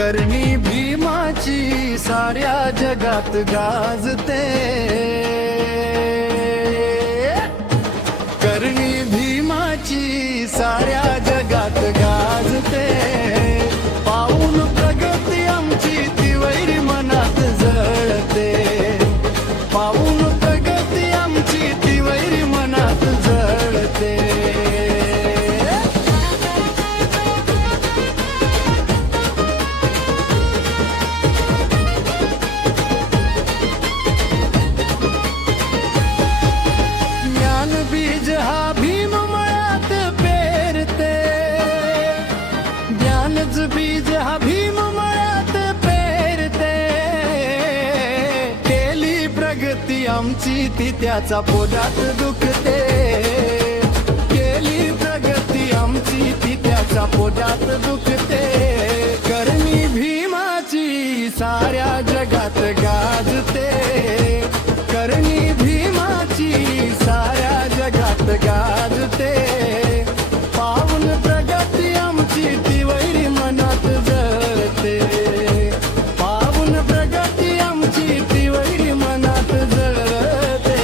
करणी भीमाची साऱ्या जगात गाजते, करणी भीमाची साऱ्या जगात गाजते, पाहून प्रगती आमची ती वैरी मनात जळते, पाहून प्रगती आमची ती वैरी मनात जळते। बीज हा भीम मळ्यात पेरते, ज्ञानच बीज हा भीम मळ्यात पेरते, केली प्रगती आमची ती त्याचा पोटात दुखते, केली प्रगती आमची ती त्याचा पोटात दुखते, करणी भीमाची साऱ्या जगात गाजते, करणी भीमाची साऱ्या जगात गाजते, पावन प्रगती आमची ती वैरी मनात जळते, पावन प्रगती आमची ती वैरी मनात जळते।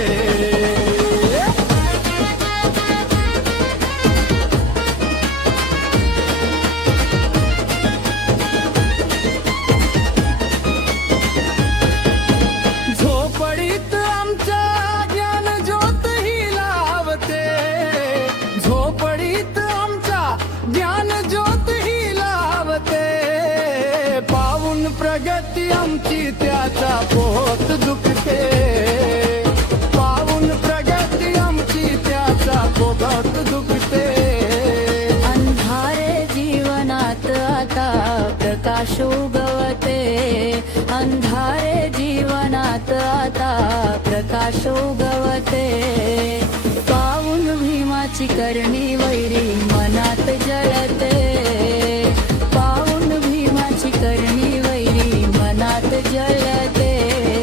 झोपडीत आमच्या ज्ञान ज्योत ही लावते, झोपडीत आमच्या ज्ञान ज्योत ही लावते, पाहून प्रगती आमची त्याचा पोट दुखते, पाहून प्रगती आमची त्याचा पोट दुखते। अंधारे जीवनात आता प्रकाश उगवते, अंधारे जीवनात आता प्रकाश उगवते, पाहून भीमाची करणी वैरी मनात जळते, पाहून भीमाची करणी वैरी मनात जळते,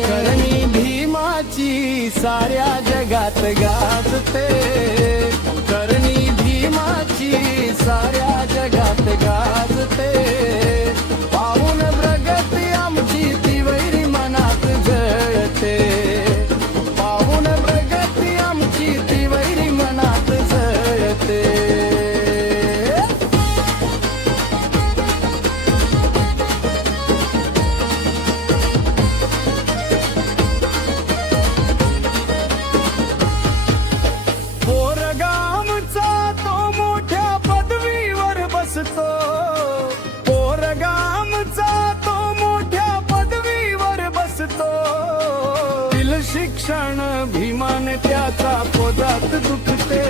करणी भीमाची साऱ्या जगात गाजते, करणी भीमाची साऱ्या जगात गाजते, पाहून प्रगती आमची ती वैरी मनात जळते, पाहून प्रगती आमची ती वैरी मनात जळते। पोरगामचा तो मोठ्या पदवीवर बसतो, पोरगामचा तो मोठ्या पदवीवर बसतो, तिल शिक्षण भीमान त्याचा पोटात दुखते,